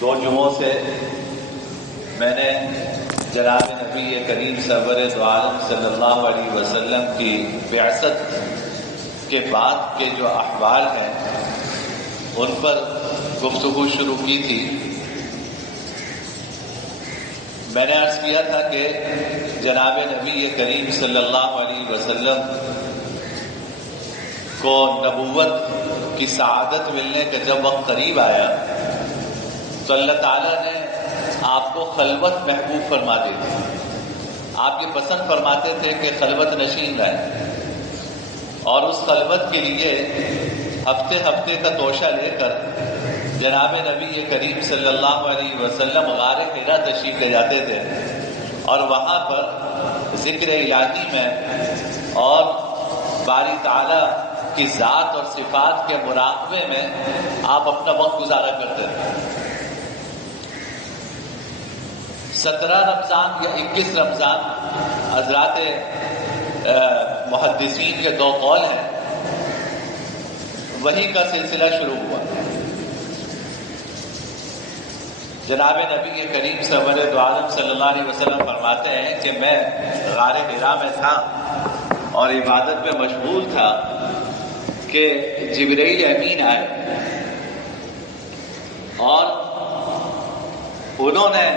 دو جمعوں سے میں نے جناب نبی کریم سرور دو عالم صلی اللہ علیہ وسلم کی بعثت کے بعد کے جو احوال ہیں ان پر گفتگو شروع کی تھی۔ میں نے عرض کیا تھا کہ جناب نبی کریم صلی اللہ علیہ وسلم کو نبوت کی سعادت ملنے کا جب وقت قریب آیا تو اللہ تعالیٰ نے آپ کو خلوت محبوب فرما دی تھی۔ آپ یہ پسند فرماتے تھے کہ خلوت نشین رہیں، اور اس خلوت کے لیے ہفتے ہفتے کا توشہ لے کر جناب نبی کریم صلی اللہ علیہ وسلم غار حرا تشریف لے جاتے تھے، اور وہاں پر ذکر الہی میں اور باری تعالیٰ کی ذات اور صفات کے مراقبے میں آپ اپنا وقت گزارا کرتے تھے۔ 17 رمضان یا 21 رمضان حضرات محدثین کے دو قول ہیں، وہی کا سلسلہ شروع ہوا۔ جناب نبی کریم سرور دو عالم صلی اللہ علیہ وسلم فرماتے ہیں کہ میں غار حرا میں تھا اور عبادت میں مشغول تھا کہ جبرائیل امین آئے، اور انہوں نے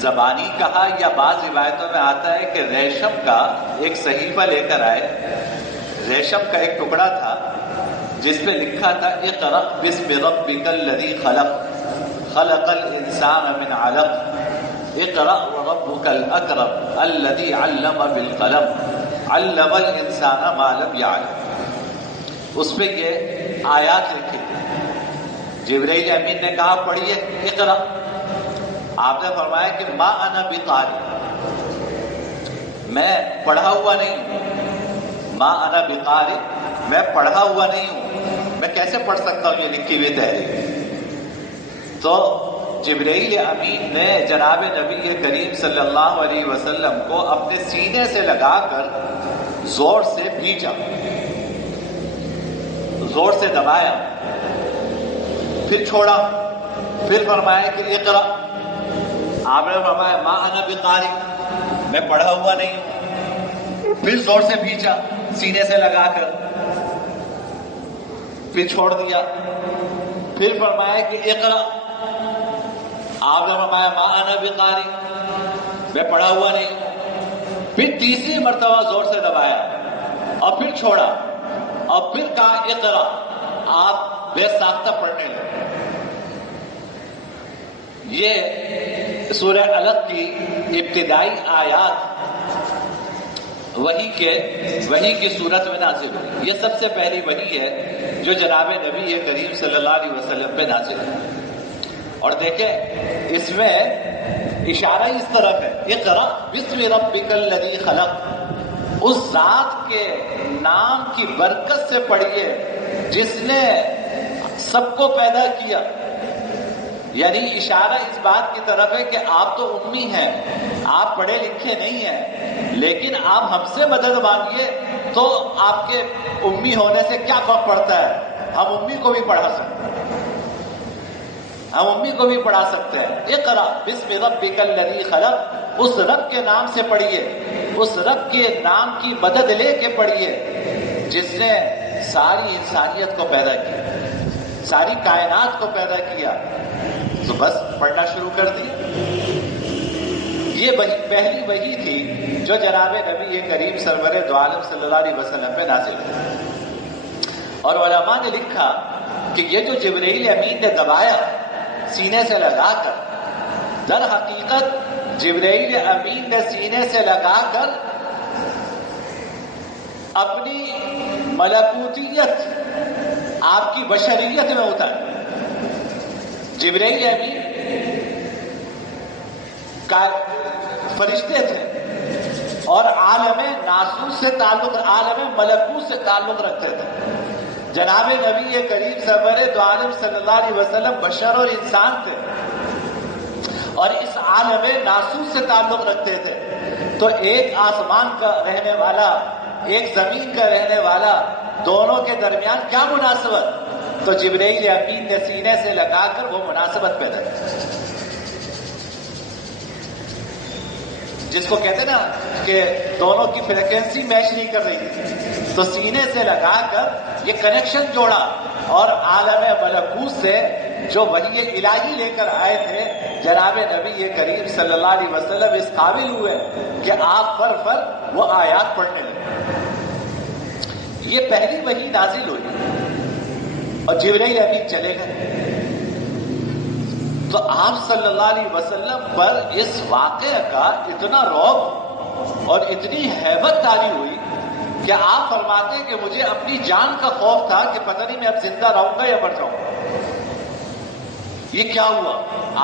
زبانی کہا، یا بعض روایتوں میں آتا ہے کہ ریشم کا ایک صحیفہ لے کر آئے۔ ریشم کا ایک ٹکڑا تھا جس پہ لکھا تھا اقرأ باسم ربک الذی خلق خلق الانسان من علق اقرأ وربک الاکرم الذی علم بالقلم علم الانسان ما لم یعلم۔ اس پہ یہ آیات لکھی تھی۔ جبرائیل امین نے کہا پڑھیے اقرأ۔ آپ نے فرمایا کہ ما انا بقاری، میں پڑھا ہوا نہیں ہوں۔ ما انا بقاری، میں پڑھا ہوا نہیں ہوں، میں کیسے پڑھ سکتا ہوں یہ لکھی ہوئی تحریر؟ تو جبرائیل امین نے جناب نبی کریم صلی اللہ علیہ وسلم کو اپنے سینے سے لگا کر زور سے بھیجا، زور سے دبایا، پھر چھوڑا، پھر فرمایا کہ اقرأ۔ آپ نے فرمایا ما انا بقاری، میں پڑھا ہوا نہیں ہوں، پھر زور سے بھیجا سینے سے لگا کر، پھر چھوڑ دیا، پھر فرمایا کہ اقرأ۔ آپ نے فرمایا ما انا بقاری، میں پڑھا ہوا نہیں ہوں، پھر تیسری مرتبہ زور سے دبایا اور پھر چھوڑا، اور پھر کہا اقرأ۔ آپ بے ساختہ پڑھنے لگے۔ یہ سورہ علق کی ابتدائی آیات وحی کی صورت میں نازل ہوئی۔ یہ سب سے پہلی وحی ہے جو جناب نبی کریم صلی اللہ علیہ وسلم پہ نازل ہے، اور دیکھیں اس میں اشارہ اس طرف ہے اقرأ باسم ربک الذی خلق، اس ذات کے نام کی برکت سے پڑھیے جس نے سب کو پیدا کیا۔ یعنی اشارہ اس بات کی طرف ہے کہ آپ تو امی ہیں، آپ پڑھے لکھے نہیں ہیں، لیکن آپ ہم سے مدد مانگیے تو آپ کے امی ہونے سے کیا فرق پڑتا ہے؟ ہم امی کو بھی پڑھا سکتے ہیں، ہم امی کو بھی پڑھا سکتے ہیں۔ اقرأ باسم ربک الذی خلق، اس رب کے نام سے پڑھیے، اس رب کے نام کی مدد لے کے پڑھیے جس نے ساری انسانیت کو پیدا کیا، ساری کائنات کو پیدا کیا۔ تو بس پڑھنا شروع کر دی۔ یہ پہلی وحی تھی جو جناب نبی کریم سرور دو عالم صلی اللہ علیہ وسلم پہ نازل ہوئی، اور علماء نے لکھا کہ یہ جو جبرائیل امین نے دبایا سینے سے لگا کر، در حقیقت جبرائیل امین نے سینے سے لگا کر اپنی ملکوتیت آپ کی بشریت میں اتاری۔ جبرائیل امین کا فرشتے تھے اور عالم ناسوت سے تعلق، عالم ملکوت سے تعلق رکھتے تھے۔ جناب نبی کریم سرور دو عالم صلی اللہ علیہ وسلم بشر اور انسان تھے، اور اس عالم ناسوت سے تعلق رکھتے تھے۔ تو ایک آسمان کا رہنے والا، ایک زمین کا رہنے والا، دونوں کے درمیان کیا مناسبت؟ تو جبرائیل امین نے سینے سے لگا کر وہ مناسبت پیدا کی، جس کو کہتے ہیں نا کہ دونوں کی فریکوینسی میچ نہیں کر رہی تھی، تو سینے سے لگا کر یہ کنیکشن جوڑا، اور عالم ملکوت سے جو وحی الہی لے کر آئے تھے جناب نبی کریم صلی اللہ علیہ وسلم اس قابل ہوئے کہ آپ پر وہ آیات پڑھنے لگے۔ یہ پہلی وحی نازل ہوئی اور جبرائیل امین چلے گئے، تو آپ صلی اللہ علیہ وسلم پر اس واقعے کا اتنا رعب اور اتنی ہیبت طاری ہوئی کہ آپ فرماتے ہیں کہ مجھے اپنی جان کا خوف تھا کہ پتہ نہیں میں اب زندہ رہوں گا یا مر جاؤں گا۔ یہ کیا ہوا؟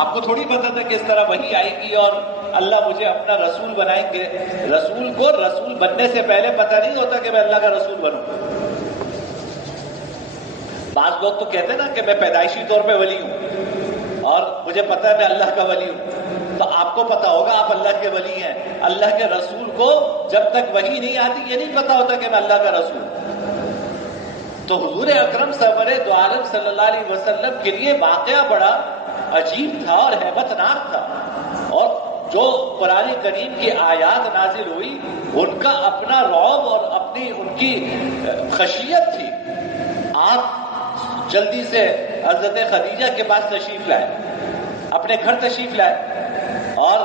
آپ کو تھوڑی پتہ تھا کہ اس طرح وحی آئے گی اور اللہ مجھے اپنا رسول بنائیں گے۔ رسول کو رسول بننے سے پہلے پتہ نہیں ہوتا کہ میں اللہ کا رسول بنوں۔ بعض لوگ تو کہتے ہیں نا کہ میں پیدائشی طور پہ ولی ہوں اور مجھے پتہ ہے میں اللہ کا ولی ہوں، تو آپ کو پتا ہوگا آپ اللہ کے ولی ہیں۔ اللہ کے رسول کو جب تک وحی نہیں آتی یہ نہیں پتا ہوتا کہ میں اللہ کا رسول ہوں۔ تو حضور اکرم سرور دو عالم صلی اللہ علیہ وسلم کے لیے واقعہ بڑا عجیب تھا اور ہیبت ناک تھا، اور جو قرآن کریم کی آیات نازل ہوئی ان کا اپنا رعب اور اپنی ان کی خشیت تھی۔ آپ جلدی سے حضرت خدیجہ کے پاس تشریف لائے، اپنے گھر تشریف لائے، اور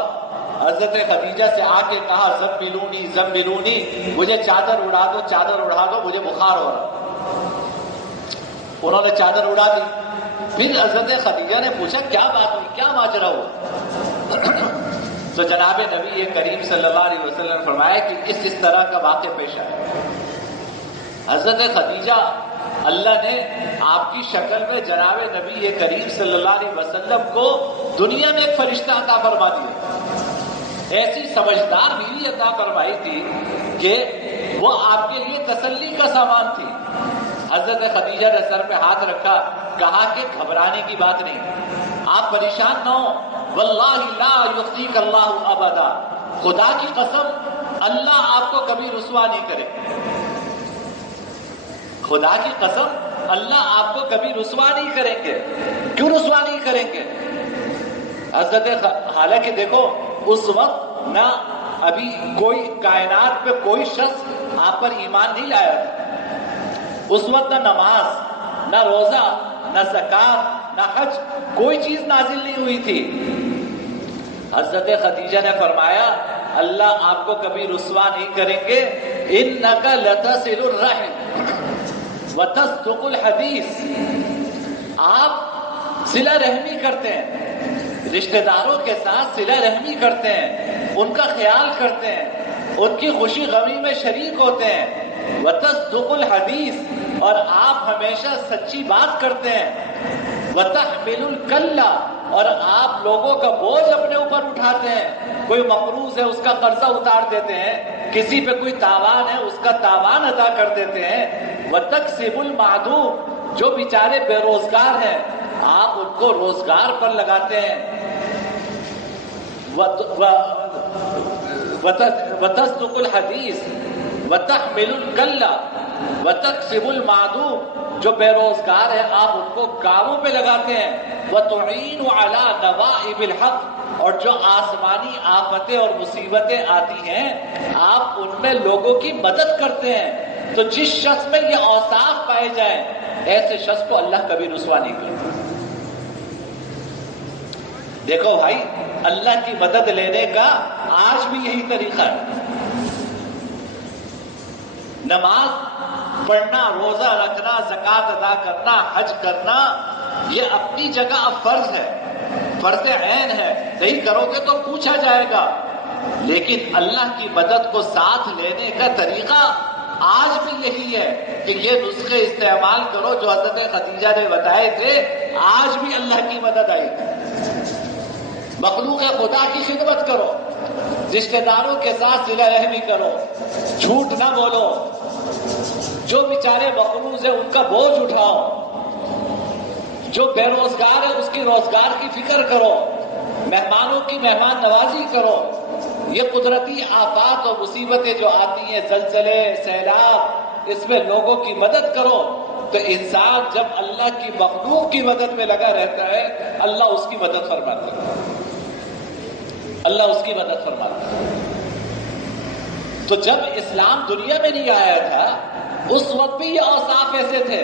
حضرت خدیجہ سے آ کے کہا زملونی زملونی، مجھے چادر اڑا دو، چادر اڑا دو، مجھے بخار ہو رہا۔ انہوں نے چادر اڑا دی۔ پھر حضرت خدیجہ نے پوچھا کیا بات ہوئی، کیا ماجرا ہوا؟ تو جناب نبی کریم صلی اللہ علیہ وسلم نے فرمایا کہ اس طرح کا واقعہ پیش آیا۔ حضرت خدیجہ اللہ نے آپ کی شکل میں جناب نبی کریم صلی اللہ علیہ وسلم کو دنیا میں ایک فرشتہ عطا فرما دیا، ایسی سمجھدار بیوی عطا فرمائی تھی کہ وہ آپ کے لیے تسلی کا سامان تھی۔ حضرت خدیجہ نے سر پہ ہاتھ رکھا، کہا کہ گھبرانے کی بات نہیں، آپ پریشان نہ ہو، واللہ لا یخزیک اللہ ابدا، خدا کی قسم اللہ آپ کو کبھی رسوا نہیں کرے، خدا کی قسم اللہ آپ کو کبھی رسوا نہیں کریں گے۔ کیوں رسوا نہیں کریں گے؟ حضرت حالانکہ دیکھو اس وقت نہ ابھی کوئی کائنات پہ کوئی شخص آپ پر ایمان نہیں لایا تھا، اس وقت نہ نماز، نہ روزہ، نہ زکات، نہ حج، کوئی چیز نازل نہیں ہوئی تھی۔ حضرت خدیجہ نے فرمایا اللہ آپ کو کبھی رسوا نہیں کریں گے، انک لتصل الرحم وتصدق الحدیث، آپ صلہ رحمی کرتے ہیں، رشتہ داروں کے ساتھ صلہ رحمی کرتے ہیں، ان کا خیال کرتے ہیں، ان کی خوشی غمی میں شریک ہوتے ہیں، وتصدق الحدیث، اور آپ ہمیشہ سچی بات کرتے ہیں، وتحمل الکل، اور آپ لوگوں کا بوجھ اپنے اوپر اٹھاتے ہیں، کوئی مقروض ہے اس کا قرضہ اتار دیتے ہیں، کسی پہ کوئی تاوان ہے اس کا تاوان ادا کر دیتے ہیں، وتکسب المعدوم، جو بیچارے بے روزگار ہیں آپ ان کو روزگار پر لگاتے ہیں، وتصدق الحدیث وتحمل الکل وتکسب المعدوم، جو بے روزگار ہے آپ ان کو کاموں پہ لگاتے ہیں، وتعین علی نوائب الحق، اور جو آسمانی آفتیں اور مصیبتیں آتی ہیں آپ ان میں لوگوں کی مدد کرتے ہیں۔ تو جس شخص میں یہ اوصاف پائے جائیں ایسے شخص کو اللہ کبھی رسوا نہیں کرتا۔ دیکھو بھائی اللہ کی مدد لینے کا آج بھی یہی طریقہ ہے، نماز پڑھنا، روزہ رکھنا، زکوٰۃ ادا کرنا، حج کرنا، یہ اپنی جگہ اب فرض ہے، فرض عین ہے، نہیں کرو گے تو پوچھا جائے گا، لیکن اللہ کی مدد کو ساتھ لینے کا طریقہ آج بھی یہی ہے کہ یہ نسخے استعمال کرو جو حضرت خدیجہ نے بتائے تھے، آج بھی اللہ کی مدد آئی ہے۔ مخلوق خدا کی خدمت کرو، رشتہ داروں کے ساتھ صلہ رحمی کرو، جھوٹ نہ بولو، جو بیچارے مقروض ہیں ان کا بوجھ اٹھاؤ، جو بے روزگار ہے اس کی روزگار کی فکر کرو، مہمانوں کی مہمان نوازی کرو۔ یہ قدرتی آفات اور مصیبتیں جو آتی ہیں، زلزلے، سیلاب، اس میں لوگوں کی مدد کرو، تو انسان جب اللہ کی مخلوق کی مدد میں لگا رہتا ہے اللہ اس کی مدد فرماتا ہے، اللہ اس کی مدد فرماتا ہے۔ تو جب اسلام دنیا میں نہیں آیا تھا اس وقت بھی یہ اوصاف ایسے تھے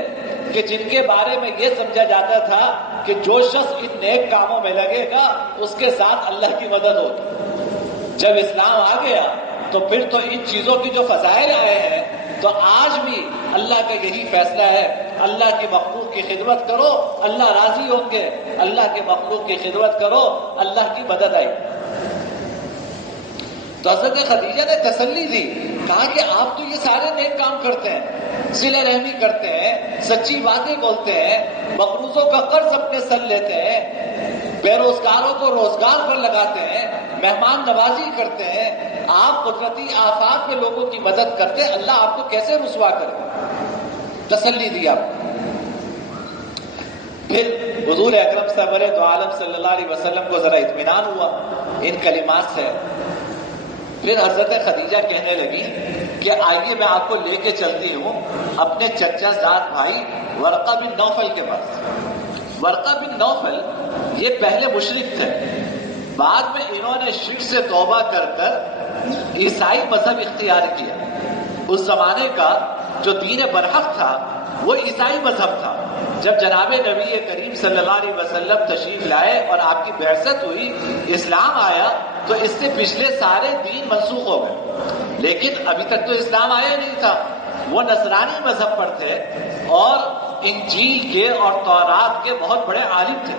کہ جن کے بارے میں یہ سمجھا جاتا تھا کہ جو شخص ان نیک کاموں میں لگے گا اس کے ساتھ اللہ کی مدد ہوگی۔ جب اسلام آ گیا تو پھر تو ان چیزوں کی جو فضائل آئے ہیں تو آج بھی اللہ کا یہی فیصلہ ہے، اللہ کی مخلوق کی خدمت کرو اللہ راضی ہوں گے، اللہ کے مخلوق کی خدمت کرو اللہ کی مدد آئے۔ تو حضرت خدیجہ نے تسلی دی، کہا کہ آپ تو یہ سارے نیک کام کرتے ہیں، صلہ رحمی کرتے ہیں، سچی باتیں بولتے ہیں، مقروضوں کا قرض اپنے سر لیتے ہیں، بے روزگاروں کو روزگار پر لگاتے ہیں، مہمان نوازی کرتے ہیں، آپ قدرتی آفات میں لوگوں کی مدد کرتے ہیں، اللہ آپ کو کیسے رسوا کرے؟ تسلی دی آپ کو۔ پھر حضور اکرم سرور دو عالم صلی اللہ علیہ وسلم کو ذرا اطمینان ہوا ان کلمات سے۔ پھر حضرت خدیجہ کہنے لگی کہ آئیے میں آپ کو لے کے چلتی ہوں اپنے چچا زاد بھائی ورقہ بن نوفل کے پاس۔ ورقہ بن نوفل یہ پہلے مشرک تھے، بعد میں انہوں نے شرک سے توبہ کر کر عیسائی مذہب اختیار کیا۔ اس زمانے کا جو دین برحق تھا وہ عیسائی مذہب تھا۔ جب جناب نبی کریم صلی اللہ علیہ وسلم تشریف لائے اور آپ کی بعثت ہوئی، اسلام آیا تو اس سے پچھلے سارے دین منسوخ ہو گئے، لیکن ابھی تک تو اسلام آیا نہیں تھا، وہ نصرانی مذہب پر تھے اور انجیل کے اور تورات کے بہت بڑے عالم تھے۔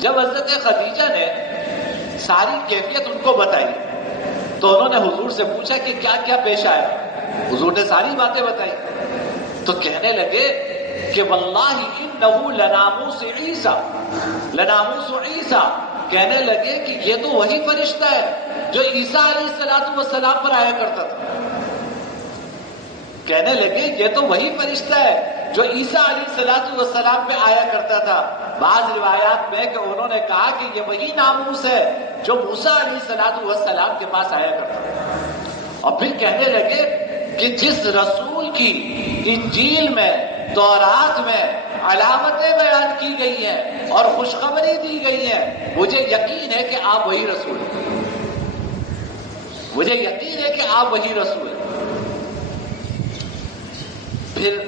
جب حضرت خدیجہ نے ساری کیفیت ان کو بتائی تو انہوں نے حضور سے پوچھا کہ کیا کیا پیش آیا؟ حضور نے ساری باتیں بتائی تو کہنے لگے کہ واللہ انہ لناموس عیسیٰ، لناموس عیسیٰ، کہنے لگے کہ یہ تو وہی فرشتہ ہے جو عیسیٰ علیہ السلام پر آیا کرتا تھا۔ کہنے لگے یہ تو وہی فرشتہ ہے جو عیسیٰ علیہ السلام پہ آیا کرتا تھا۔ بعض روایات میں کہ انہوں نے کہا کہ یہ وہی ناموس ہے جو موسیٰ علیہ السلام کے پاس آیا کرتا تھا۔ اور پھر کہنے لگے کہ جس رسول کی انجیل میں تورات میں علامتیں بیان کی گئی ہیں اور خوشخبری دی گئی ہے، مجھے یقین ہے کہ آپ وہی رسول ہیں، مجھے یقین ہے کہ آپ وہی رسول ہیں۔ پھر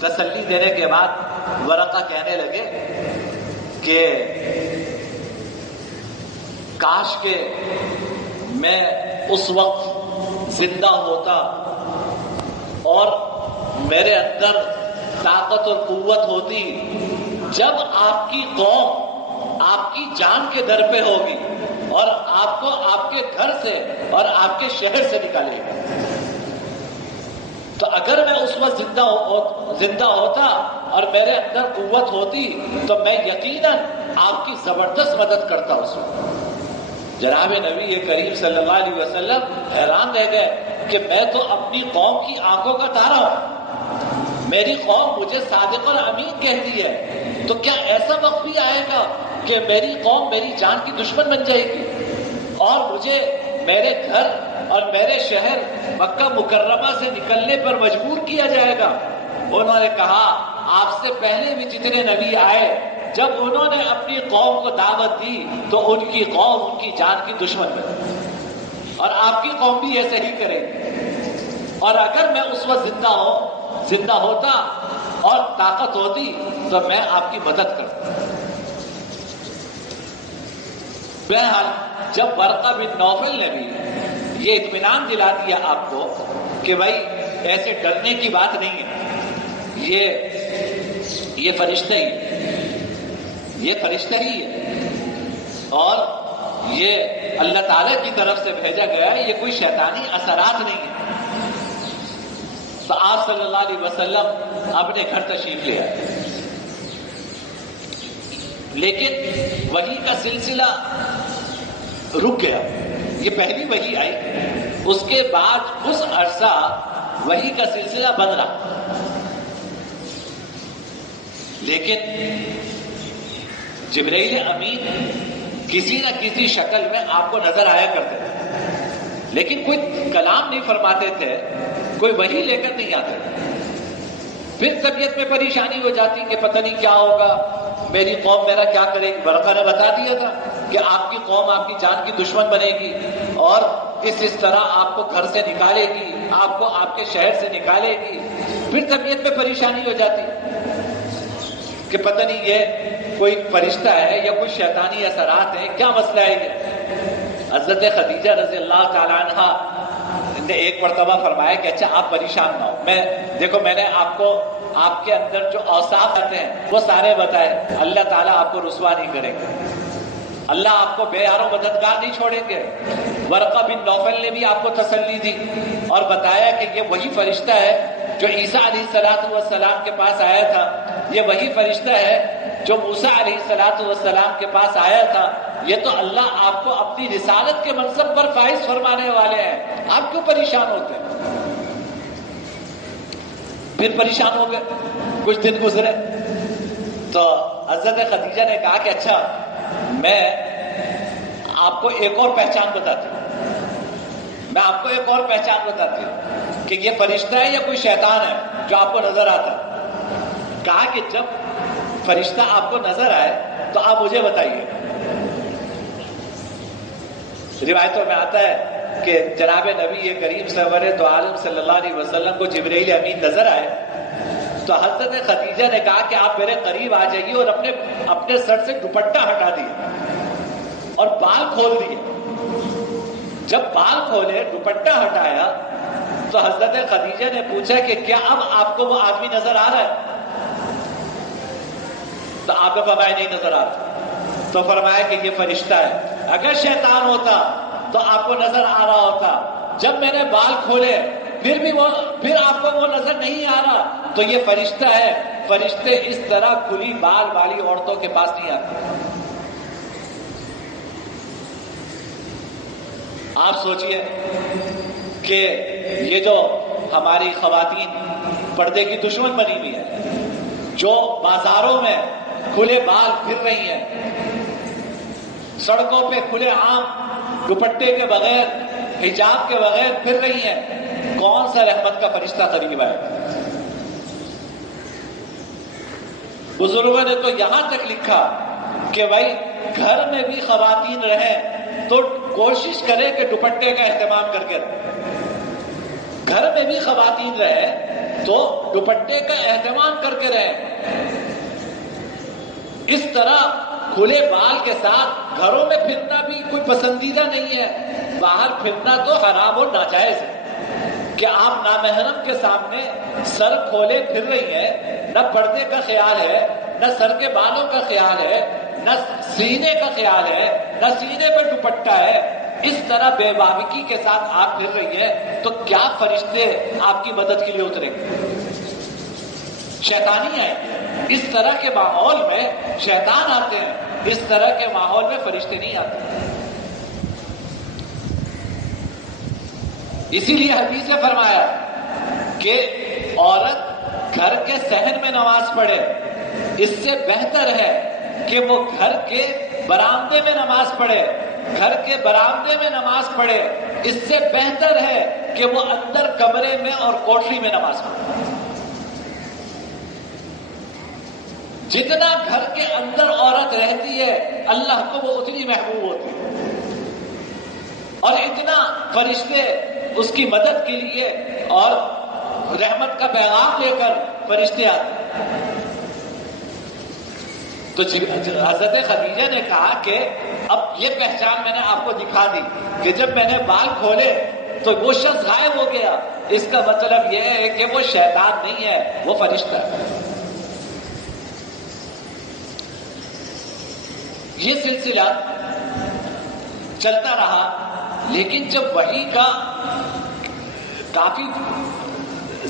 تسلی دینے کے بعد ورقہ کہنے لگے کہ کاش کہ میں اس وقت زندہ ہوتا اور میرے اندر طاقت اور قوت ہوتی جب آپ کی قوم آپ کی جان کے در پہ ہوگی اور آپ کو آپ کے گھر سے اور آپ کے شہر سے نکالے گا۔ تو اگر میں اس وقت زندہ ہوتا اور میرے اندر قوت ہوتی تو میں یقیناً آپ کی زبردست مدد کرتا اس وقت۔ جناب نبی کریم صلی اللہ علیہ وسلم حیران رہ گئے کہ میں تو اپنی قوم کی آنکھوں کا تارا ہوں، میری قوم مجھے صادق اور امین کہتی ہے، تو کیا ایسا وقت بھی آئے گا کہ میری قوم میری جان کی دشمن بن جائے گی اور مجھے میرے گھر اور میرے شہر مکہ مکرمہ سے نکلنے پر مجبور کیا جائے گا؟ انہوں نے کہا آپ سے پہلے بھی جتنے نبی آئے جب انہوں نے اپنی قوم کو دعوت دی تو ان کی قوم ان کی جان کی دشمن بنی، اور آپ کی قوم بھی ایسے ہی کرے گی۔ اور اگر میں اس وقت زندہ ہوتا اور طاقت ہوتی تو میں آپ کی مدد کرتا۔ بہرحال جب ورقہ بن نوفل نے بھی یہ اطمینان دلا دیا آپ کو کہ بھائی ایسے ڈرنے کی بات نہیں ہے، یہ فرشتہ ہی ہے اور یہ اللہ تعالیٰ کی طرف سے بھیجا گیا ہے، یہ کوئی شیطانی اثرات نہیں ہے، تو آپ صلی اللہ علیہ وسلم اپنے گھر تشریف لے آئے۔ لیکن وحی کا سلسلہ رک گیا، یہ پہلی وحی آئی، اس کے بعد کچھ عرصہ وحی کا سلسلہ بند رہا، لیکن جبرائیل امین کسی نہ کسی شکل میں آپ کو نظر آیا کرتے تھے، لیکن کوئی کلام نہیں فرماتے تھے، کوئی وحی لے کر نہیں آتے۔ پھر طبیعت میں پریشانی ہو جاتی کہ پتہ نہیں کیا ہوگا، میری قوم میرا کیا کرے گی۔ ورقہ نے بتا دیا تھا کہ آپ کی قوم آپ کی جان کی دشمن بنے گی اور اس طرح آپ کو گھر سے نکالے گی، آپ کو آپ کے شہر سے نکالے گی۔ پھر طبیعت میں پریشانی ہو جاتی کہ پتہ نہیں یہ کوئی فرشتہ ہے یا کوئی شیطانی اثرات ہیں، کیا مسئلہ ہے یہ۔ حضرت خدیجہ رضی اللہ تعالیٰ عنہ نے ایک مرتبہ فرمایا کہ اچھا آپ پریشان نہ ہو، میں نے آپ کو آپ کے اندر جو اوصاف آتے ہیں وہ سارے بتائے، اللہ تعالیٰ آپ کو رسوا نہیں کریں گے، اللہ آپ کو بے یار و مددگار نہیں چھوڑیں گے۔ ورقہ بن نوفل نے بھی آپ کو تسلی دی اور بتایا کہ یہ وہی فرشتہ ہے جو عیسیٰ علیہ السلام کے پاس آیا تھا، یہ وہی فرشتہ ہے جو موسیٰ علیہ السلام کے پاس آیا تھا، یہ تو اللہ آپ کو اپنی رسالت کے منصب پر فائز فرمانے والے ہیں، آپ کیوں پریشان ہوتے ہیں؟ پھر پریشان ہو گئے، کچھ دن گزرے تو حضرت خدیجہ نے کہا کہ اچھا میں آپ کو ایک اور پہچان بتاتی ہوں، کہ یہ فرشتہ ہے یا کوئی شیطان ہے جو آپ کو نظر آتا ہے۔ کہا کہ جب فرشتہ آپ کو نظر آئے تو آپ مجھے بتائیے۔ روایتوں میں آتا ہے کہ جناب نبی کریم سرور دو عالم صلی اللہ علیہ وسلم کو جبرائیل امین نظر آئے تو حضرت خدیجہ نے کہا کہ آپ میرے قریب آ جائیے اور اپنے سر سے دوپٹہ ہٹا دیے اور بال کھول دیے۔ جب بال کھولے، دوپٹہ ہٹایا تو حضرت خدیجہ نے پوچھا کہ کیا اب آپ کو وہ آدمی نظر آ رہا ہے؟ تو آپ نے فرمایا نہیں نظر آ رہا۔ تو فرمایا کہ یہ فرشتہ ہے، اگر شیطان ہوتا تو آپ کو نظر آ رہا ہوتا، جب میں نے بال کھولے پھر آپ کو وہ نظر نہیں آ رہا تو یہ فرشتہ ہے۔ فرشتے اس طرح کھلی بال والی عورتوں کے پاس نہیں آتے۔ آپ سوچئے کہ یہ جو ہماری خواتین پردے کی دشمن بنی ہوئی ہے، جو بازاروں میں کھلے بال پھر رہی ہیں، سڑکوں پہ کھلے عام دوپٹے کے بغیر، حجاب کے بغیر پھر رہی ہیں، کون سا رحمت کا فرشتہ قریب ہے؟ بزرگوں نے تو یہاں تک لکھا کہ بھائی گھر میں بھی خواتین رہیں تو کوشش کرے کہ دوپٹے کا اہتمام کر کے رہیں۔ گھر میں بھی خواتین رہیں تو دوپٹے کا اہتمام کر کے رہیں۔ اس طرح کھلے بال کے ساتھ گھروں میں پھرنا بھی کوئی پسندیدہ نہیں ہے، باہر پھرنا تو حرام اور ناجائز ہے کہ آپ نامحرم کے سامنے سر کھولے پھر رہی ہیں، نہ پردے کا خیال ہے، نہ سر کے بالوں کا خیال ہے، نہ سینے کا خیال ہے، نہ سینے پہ دوپٹہ ہے، اس طرح بے باکی کے ساتھ آپ پھر رہی ہیں تو کیا فرشتے آپ کی مدد کے لیے اتریں گے؟ شیطانی آئیں گے۔ اس طرح کے ماحول میں شیطان آتے ہیں، اس طرح کے ماحول میں فرشتے نہیں آتے۔ اسی لیے حدیث میں فرمایا کہ عورت گھر کے صحن میں نماز پڑھے، اس سے بہتر ہے کہ وہ گھر کے برآمدے میں نماز پڑھے، گھر کے برآمدے میں نماز پڑھے، اس سے بہتر ہے کہ وہ اندر کمرے میں اور کوٹری میں نماز پڑھے۔ جتنا گھر کے اندر عورت رہتی ہے اللہ کو وہ اتنی محبوب ہوتی ہے اور اتنا فرشتے اس کی مدد کے لیے اور رحمت کا پیغام لے کر فرشتے آتے ہیں۔ تو حضرت خدیجہ نے کہا کہ اب یہ پہچان میں نے آپ کو دکھا دی کہ جب میں نے بال کھولے تو وہ شخص غائب ہو گیا، اس کا مطلب یہ ہے کہ وہ شیطان نہیں ہے، وہ فرشتہ ہے۔ یہ سلسلہ چلتا رہا، لیکن جب وحی کا کافی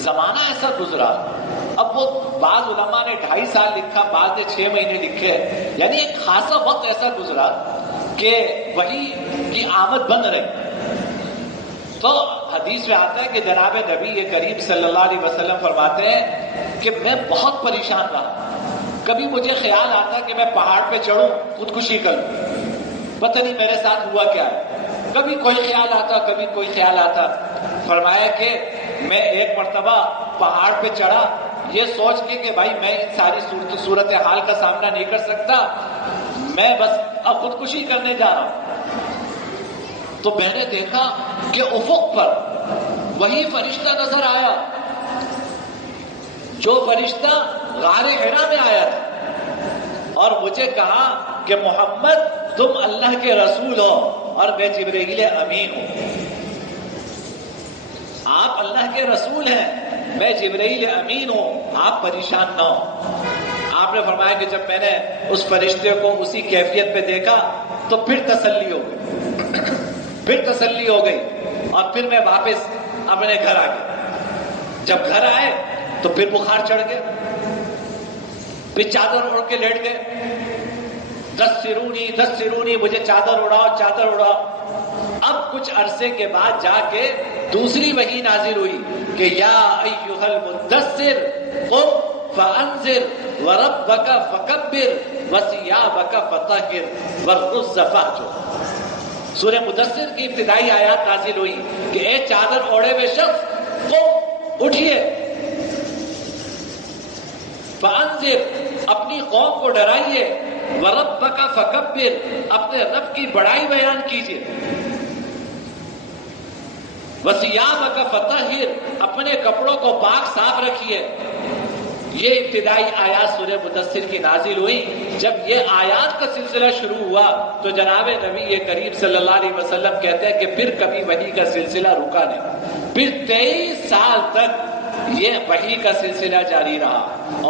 زمانہ ایسا گزرا، اب وہ بعض علماء نے 2.5 سال لکھا، بعض نے 6 مہینے لکھے، یعنی ایک خاصا وقت ایسا گزرا کہ وحی کی آمد بند رہی۔ تو حدیث میں آتا ہے کہ جناب نبی کریم صلی اللہ علیہ وسلم فرماتے ہیں کہ میں بہت پریشان رہا، کبھی مجھے خیال آتا کہ میں پہاڑ پہ چڑھوں خودکشی کروں، پتہ نہیں میرے ساتھ ہوا کیا ہے، کبھی کوئی خیال آتا کبھی کوئی خیال آتا۔ فرمایا کہ میں ایک مرتبہ پہاڑ پہ چڑھا، یہ سوچ کے کہ بھائی میں ان ساری صورتحال کا سامنا نہیں کر سکتا، میں بس اب خودکشی کرنے جا رہا ہوں، تو میں نے دیکھا کہ افق پر وہی فرشتہ نظر آیا جو فرشتہ غار حرا میں آیا تھا، اور مجھے کہا کہ محمد تم اللہ کے رسول ہو اور میں جبرائیل امین ہوں۔ آپ اللہ کے رسول ہیں، میں جبرائیل امین ہوں، آپ پریشان نہ ہو۔ آپ نے فرمایا کہ جب میں نے اس فرشتے کو اسی کیفیت پہ دیکھا تو پھر تسلی ہو گئی، پھر تسلی ہو گئی، اور پھر میں واپس اپنے گھر آ گیا۔ جب گھر آئے تو پھر بخار چڑھ گیا، پھر چادر اوڑھ کے لیٹ گئے، دس سرونی مجھے چادر اڑاؤ، چادر اڑاؤ۔ اب کچھ عرصے کے بعد جا کے دوسری وحی نازل ہوئی کہ یا ایھا المدثر قم فانذر وربک فکبر وثیابک فطہر والرجز فاہجر۔ سورہ مدثر کی ابتدائی آیات نازل ہوئی کہ اے چادر اوڑے ہوئے شخص، قم، اٹھیے، فانذر، اپنی قوم کو ڈرائیے، وربک فکبر، اپنے رب کی بڑائی بیان کیجیے، وثیابک فطہر، اپنے کپڑوں کو پاک صاف رکھیے۔ یہ ابتدائی آیات سورہ مدثر کی نازل ہوئی۔ جب یہ آیات کا سلسلہ شروع ہوا تو جناب نبی کریم صلی اللہ علیہ وسلم کہتے ہیں کہ پھر کبھی وحی کا سلسلہ رکا نہیں، پھر 23 سال تک یہ وحی کا سلسلہ جاری رہا،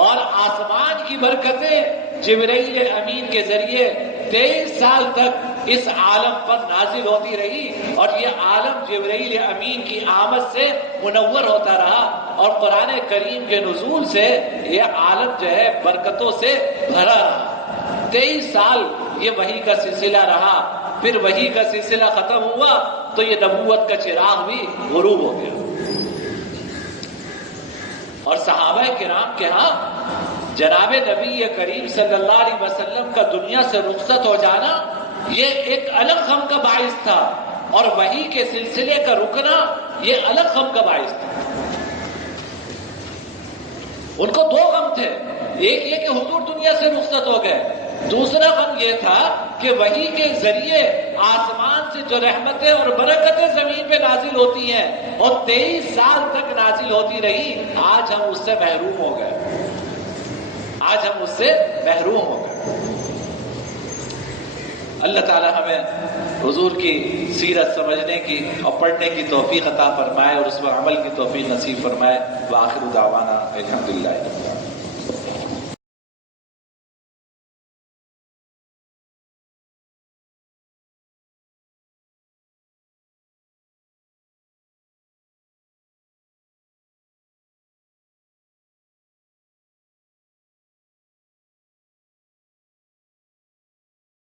اور آسمان کی برکتیں جبرائیل امین کے ذریعے 23 سال تک اس عالم پر نازل ہوتی رہی، اور یہ عالم جبرائیل امین کی آمد سے منور ہوتا رہا، اور قرآن کریم کے نزول سے یہ عالم جو ہے برکتوں سے بھرا رہا۔ 23 سال یہ وحی کا سلسلہ رہا، پھر وحی کا سلسلہ ختم ہوا تو یہ نبوت کا چراغ بھی غروب ہو گیا۔ اور صحابہ کرام کے ہاں جناب نبی کریم صلی اللہ علیہ وسلم کا دنیا سے رخصت ہو جانا یہ ایک الگ غم کا باعث تھا، اور وحی کے سلسلے کا رکنا یہ الگ غم کا باعث تھا۔ ان کو دو غم تھے، ایک یہ کہ حضور دنیا سے رخصت ہو گئے، دوسرا غم یہ تھا کہ وحی کے ذریعے آسمان سے جو رحمتیں اور برکتیں زمین پہ نازل ہوتی ہیں اور 23 سال تک نازل ہوتی رہی، آج ہم اس سے محروم ہو گئے، آج ہم اس سے محروم ہو گئے۔ اللہ تعالی ہمیں حضور کی سیرت سمجھنے کی اور پڑھنے کی توفیق عطا فرمائے، اور اس پر عمل کی توفیق نصیب فرمائے۔ وآخر دعوانا الحمدللہ۔